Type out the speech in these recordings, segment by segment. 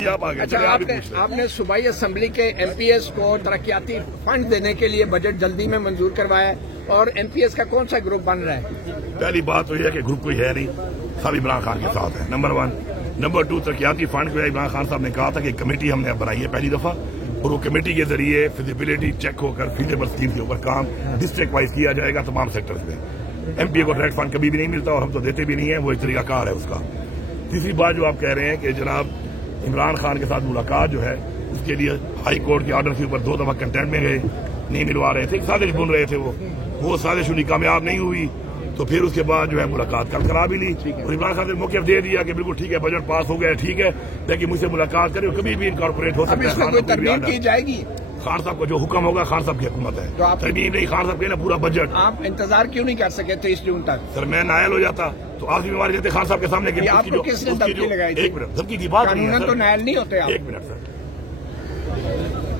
अच्छा, आपने सूबाई असम्बली के MPS को तरक्याती फंड देने के लिए बजट जल्दी में मंजूर करवाया और MPS का कौन सा ग्रुप बन रहा है? पहली बात तो यह है कि ग्रुप कोई है नहीं, सब इमरान खान के साथ है, नंबर 1। नंबर 2, तरक्याती फंड को इमरान खान साहब ने कहा था कि कमेटी हमने बनाई है पहली दफा, और वो कमेटी के जरिए फिजिबिलिटी चेक होकर फीजेबल स्कीम के ऊपर काम डिस्ट्रिक्ट वाइज किया जाएगा तमाम सेक्टर्स में। MPA को डायरेक्ट फंड कभी भी नहीं मिलता और हम तो देते भी नहीं है, वो एक तरीकाकार है उसका। तीसरी बात जो आप कह रहे हैं कि जनाब इमरान खान के साथ मुलाकात जो है उसके लिए हाई कोर्ट के ऑर्डर के ऊपर 2 दफा कंटेंट में गए, नहीं मिलवा रहे थे, साजिश बुन रहे थे, वो साजिश उन्हीं कामयाब नहीं हुई, तो फिर उसके बाद जो है मुलाकात कल करा भी ली और इमरान खान ने मौक़िफ़ दे दिया कि बिल्कुल ठीक है, बजट पास हो गया, ठीक है, लेकिन मुझसे मुलाकात करें, कभी भी इनकॉर्पोरेट हो सकता है। कोई तरमीम की जाएगी? खान साहब का जो हुक्म होगा, खान साहब की हुकूमत है, तो आप तरमीम नहीं, खान साहब के ना पूरा बजट। आप इंतजार क्यों नहीं कर सके 30 जून तक? सर मैं नायल हो जाता तो आज भी हमारे देते खान साहब के सामने। आपको किसने धमकी लगाई? एक मिनट, धमकी की बात नहीं है, तो नायल नहीं होते आप। एक मिनट सर,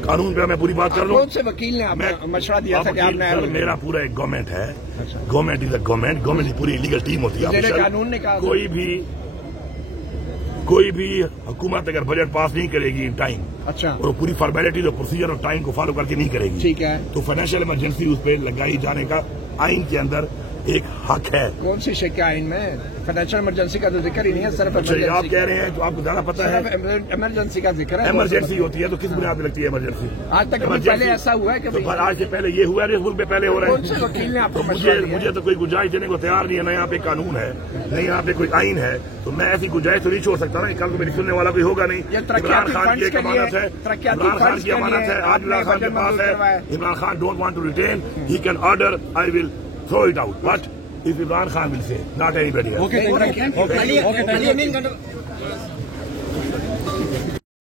कानून पे मैं पूरी बात कर लूं। कौन से वकील ने आपको मशवरा दिया था कि आप नायल? मेरा पूरा एक गवर्नमेंट है, गवर्नमेंट इज अ गवर्नमेंट की पूरी लीगल टीम होती है। कानून ने कहा कोई भी हुकूमत अगर बजट पास नहीं करेगी इन टाइम, अच्छा, और पूरी फॉर्मेलिटीज और प्रोसीजर और टाइम को फॉलो करके नहीं करेगी, ठीक है, तो फाइनेंशियल इमरजेंसी उस पर लगाई जाने का आइन के अंदर एक हक है। कौन सी शिक्षा आइन में फाइनेंशियल इमरजेंसी का तो जिक्र ही नहीं है, सिर्फ आप कह रहे हैं तो आपको ज्यादा पता है, इमरजेंसी का जिक्र है। इमरजेंसी होती है तो किस बुनियाद पर लगती है इमरजेंसी? आज तक पहले ऐसा हुआ है कि तो आज से पहले ये हुआ है, इस मुल्क में पहले हो रहा है। कौन से वकील ने आपको? मुझे तो कोई गुंजाइश देने को तैयार नहीं है, न यहाँ पे कानून है, न यहाँ पे कोई आइन है, तो मैं ऐसी गुंजाइश तो नहीं छोड़ सकता ना। कल को मेरी सुनने वाला कोई होगा नहीं। इमरान खान की एक अमानत है, इमरान खान की अमानत है, आज इमरान खान के पास है। Imran Khan don't want to retain, he can order, I will throw it out, but if Imran Khan will say, not anybody else.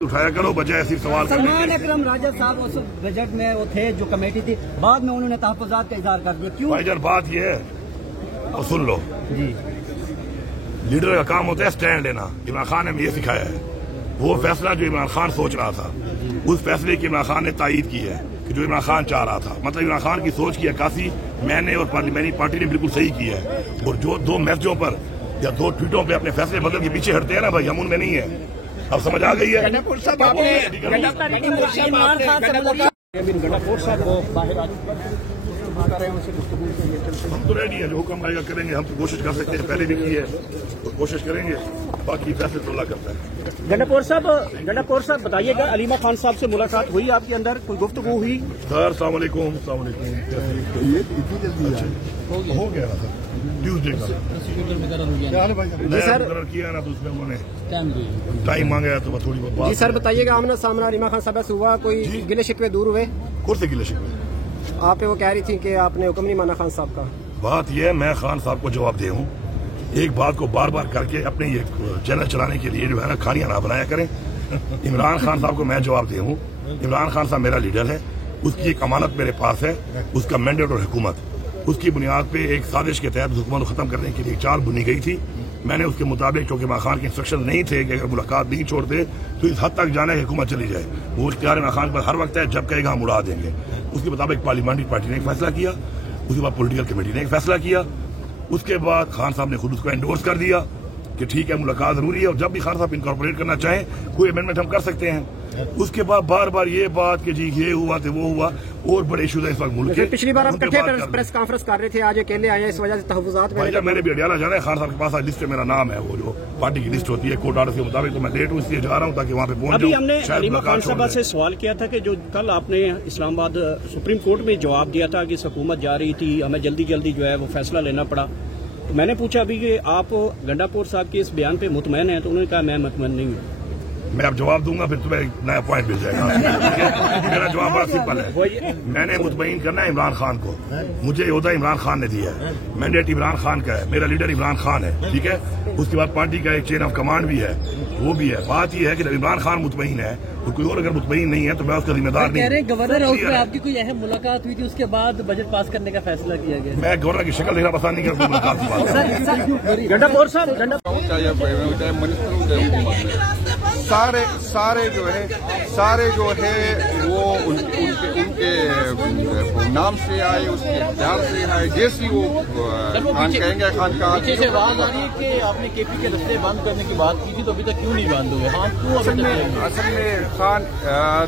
उठाया करो बजाय सिर्फ सवाल। सलमान अकरम राजा साहब उस बजट में वो थे जो कमेटी थी, बाद में उन्होंने तहफ़्फ़ुज़ात का इज़हार कर दिया, क्यों? भाईजान बात ये है, और सुन लो जी, लीडर का काम होता है स्टैंड लेना। इमरान खान ने ये सिखाया है, वो फैसला जो इमरान खान सोच रहा था, उस फैसले की इमरान खान ने तायीद की है कि जो इमरान खान चाह रहा था, मतलब इमरान खान की सोच की अक्कासी मैंने और पार्लियामेंट्री पार्टी ने बिल्कुल सही की है। और जो 2 मैसेजों पर या 2 ट्वीटों पे अपने फैसले बदल के पीछे हटते हैं ना भाई, हम उनमें नहीं है। अब समझ आ गई है? गंडापुर साहब को हम तो रेडी है, जो हुक्म आएगा करेंगे, हम तो कोशिश कर सकते हैं, पहले भी की है तो कोशिश करेंगे, बाकी फैसले तो अल्लाह करता है। गंडापुर साहब बताइएगा, अलीमा खान साहब से मुलाकात हुई आपके अंदर, कोई गुफ्तगू हुई? सर अस्सलाम वालेकुम। हो गया था ट्यूजडे का सर किया ना, तो उसमें उन्होंने टाइम मांगा है, तो थोड़ी बहुत जी सर बताइएगा, आमना सामना अलीमा खान साहब से हुआ, कोई गिले शिकवे दूर हुए? कौन से गिले शिकवे? आप वो कह रही थी कि आपने हुक्म नहीं माना खान साहब का। बात यह है, मैं खान साहब को जवाब दे हूँ, एक बात को बार बार करके अपने ये चैनल चलाने के लिए जो है ना खानियां ना बनाया करें। इमरान खान साहब को मैं जवाब दे हूँ, इमरान खान साहब मेरा लीडर है, उसकी एक अमानत मेरे पास है, उसका मैंडेट और हुकूमत, उसकी बुनियाद पे एक साजिश के तहत हुकूमत को खत्म करने के लिए 4 बुनी गई थी। मैंने उसके मुताबिक, क्योंकि इमरान खान के इंस्ट्रक्शन नहीं थे कि अगर मुलाकात नहीं छोड़ते तो इस हद तक जाना है हुकूमत चली जाए, वो इख्तियार इमरान खान पर हर वक्त है, जब कहेगा हम उड़ा देंगे। उसके मुताबिक पार्लियामेंट्री पार्टी ने एक फैसला किया, उसके बाद पॉलिटिकल कमेटी ने एक फैसला किया, उसके बाद खान साहब ने खुद उसको एंडोर्स कर दिया कि ठीक है मुलाकात जरूरी है, और जब भी खान साहब इनकॉर्पोरेट करना चाहें कोई अमेंडमेंट हम कर सकते हैं। उसके बाद बार बार ये बात कि जी ये हुआ तो वो हुआ, और बड़े इशूज है इस वक्त मुल्क के। पिछली बार आप इकट्ठे प्रेस कॉन्फ्रेंस कर रहे थे, आज अकेले आए, इस वजह से तहफ़्फ़ुज़ात में मैंने भी अडियाला जाना है, खान साहब के पास लिस्ट में मेरा नाम है, वो जो पार्टी की लिस्ट होती है कोर्ट ऑर्डर के मुताबिक, तो मैं लेट हूँ इसलिए जा रहा हूँ ताकि वहाँ पे पहुंच जाऊं। अभी हमने अलीमा खान साहब से सवाल किया था कि जो कल आपने इस्लामाबाद सुप्रीम कोर्ट में जवाब दिया था कि हुकूमत जा रही थी, हमें जल्दी जल्दी जो है वो फैसला लेना पड़ा, तो मैंने पूछा अभी कि आप गंडापुर साहब के इस बयान पे मुतमईन हैं, तो उन्होंने कहा मैं मुतमईन नहीं हूँ। मैं अब जवाब दूंगा, फिर तुम्हें एक नया पॉइंट मिल जाएगा। मेरा जवाब बड़ा सिंपल है, मैंने मुतमईन करना है इमरान खान को, मुझे ये होता इमरान खान ने दिया है, मैंडेट इमरान खान का है, मेरा लीडर इमरान खान है, ठीक है। उसके बाद पार्टी का एक चेन ऑफ कमांड भी है, वो भी है। बात यह है कि जब इमरान खान मुतमईन है तो कोई और अगर मुतमईन नहीं है तो मैं उसका जिम्मेदार नहीं। गवर्नर हाउस में आपकी कोई अहम मुलाकात हुई थी, उसके बाद बजट पास करने का फैसला किया गया? मैं गवर्नर की शक्ल देखना पसंद नहीं करता मुलाकात की बात। गंडापुर साहब सारे जो है वो उनके नाम से आए, उसके प्यार से आए, जैसी वो खान कहेंगे खान का। पीछे से आवाज आ रही है कि आपने केपी के रास्ते बंद करने की बात की थी, तो अभी तक क्यों नहीं बंद हुए? हाँ, क्यों? असल में खान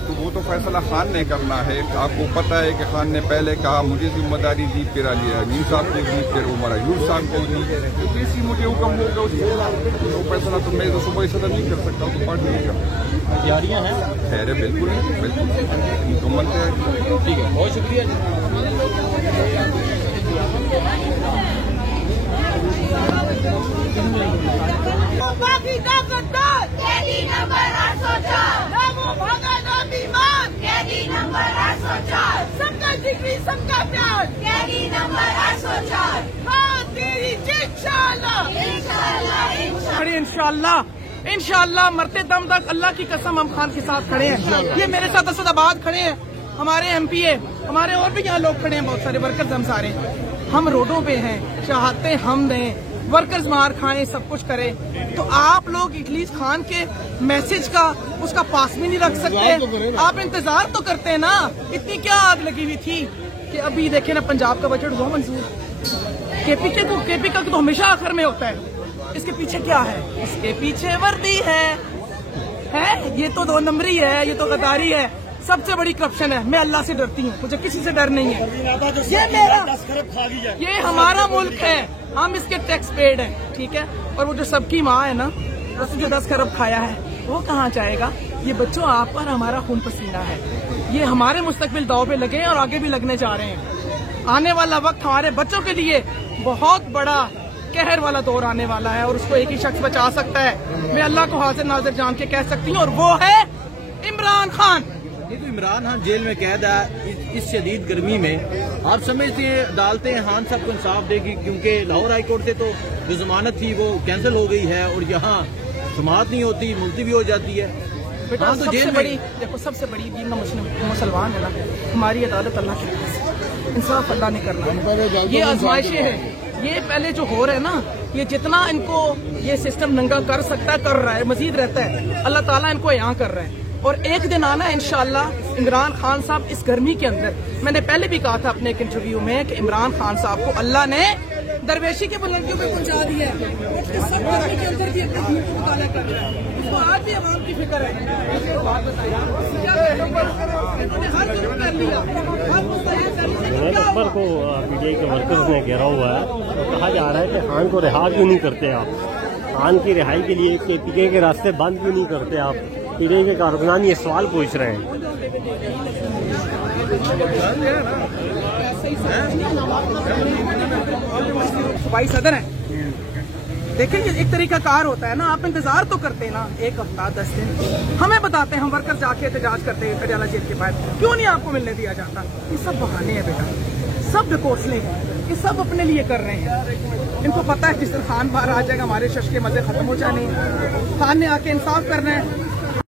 तो वो तो फैसला खान ने करना है। आपको पता है कि खान ने पहले कहा मुझे जिम्मेदारी दी, फिर अली साहब को दी, फिर उमर अयूब साहब को दी, तो जैसी मुझे हुक्म होगा उसको फैसला तो मैं तो सुबह सदर नहीं कर सकता, तो पार्टी नहीं कर सकता। तैयारियां हैं? खैर बिल्कुल मुकम्मल है। ठीक है, बहुत शुक्रिया। बाकी ताकतदार कैदी नंबर 804, नामो भागा ना बीमार कैदी नंबर 804, सबका जिक्री सबका प्यार कैदी नंबर 804। हाँ तेरी इंशाअल्लाह इंशाअल्लाह इंशाअल्लाह मरते दम तक अल्लाह की कसम हम खान के साथ खड़े हैं। ये मेरे साथ असदाबाद खड़े हैं, हमारे एमपीए, हमारे और भी यहाँ लोग खड़े हैं, बहुत सारे वर्कर्स हम सारे, हम रोडों पे हैं, चाहते हम दें, वर्कर्स मार खाएं, सब कुछ करें, तो आप लोग एटलीस्ट खान के मैसेज का उसका पास भी नहीं रख सकते। आप इंतजार तो करते हैं ना। इतनी क्या आग लगी हुई थी कि अभी देखे ना पंजाब का बजट हुआ मंजूर। केपी का तो हमेशा आखिर में होता है। इसके पीछे क्या है? इसके पीछे वर्दी है ये तो 2 नंबरी है, ये तो गद्दारी है, सबसे बड़ी करप्शन है। मैं अल्लाह से डरती हूँ, मुझे किसी से डर नहीं है। ये मेरा, ये हमारा मुल्क है, हम इसके टैक्स पेड हैं, ठीक है। और वो जो सबकी माँ है ना, उसने जो 10 खरब खाया है, वो कहाँ जाएगा? ये बच्चों आप पर हमारा खून पसीना है, ये हमारे मुस्तकबिल दाव पे लगे हैं और आगे भी लगने जा रहे हैं। आने वाला वक्त हमारे बच्चों के लिए बहुत बड़ा कहर वाला दौर आने वाला है और उसको एक ही शख्स बचा सकता है। मैं अल्लाह को हाजिर नाजिर जान के कह सकती हूँ, और वो है इमरान खान। ये तो इमरान खान जेल में कैद है इस शदीद गर्मी में। आप समझते हैं अदालतें खान साहब को इंसाफ देगी? क्योंकि लाहौर हाई कोर्ट से तो जो जमानत थी वो कैंसिल हो गई है और यहाँ समाअत नहीं होती, मुलतवी हो जाती है। बेटा तो सबसे बड़ी देखो, सबसे बड़ी दीन का मुसलमान है ना, हमारी अदालत अल्लाह की तरफ, इंसाफ अल्लाह ने करना। ये आजमाइशें हैं, ये पहले जो हो रहा है ना, ये जितना इनको ये सिस्टम नंगा कर सकता है कर रहा है, मजीद रहता है, अल्लाह ताला इनको यहाँ कर रहा है। और एक दिन आना है इंशाअल्लाह इमरान खान साहब इस गर्मी के अंदर, मैंने पहले भी कहा था अपने एक इंटरव्यू में कि इमरान खान साहब को अल्लाह ने दरवेशी के बुलंदियों पे पहुंचा दिया है, सब गर्मी के अंदर भी अपने दीन को मुताला कर रहा है। इसको आज भी अवाम की फिक्र है। बात बताइए, हर जरूर कर लिया, हर मुस्तैद कर लिया। अकबर को पीटीआई के वर्कर्स ने घेरा हुआ है, तो कहा जा रहा है कि खान को रिहा क्यों नहीं करते आप? खान की रिहाई के लिए पीटीआई के रास्ते बंद क्यों नहीं करते आप? पीटीआई के कारकुनान ये सवाल पूछ रहे हैं। भाई सदर है, देखिए ये एक तरीका कार होता है ना, आप इंतजार तो करते हैं ना 1 हफ्ता 10 दिन, हमें बताते हैं, हम वर्कर जाके एहतजाज करते हैं पटियाला जेल के बाद, क्यों नहीं आपको मिलने दिया जाता? ये सब बहाने हैं बेटा, सब बेकोसले हैं, ये सब अपने लिए कर रहे हैं। इनको पता है जिस दिन खान बाहर आ जाएगा हमारे शश के मजे खत्म हो जाने हैं। खान ने आके इंसाफ करना है,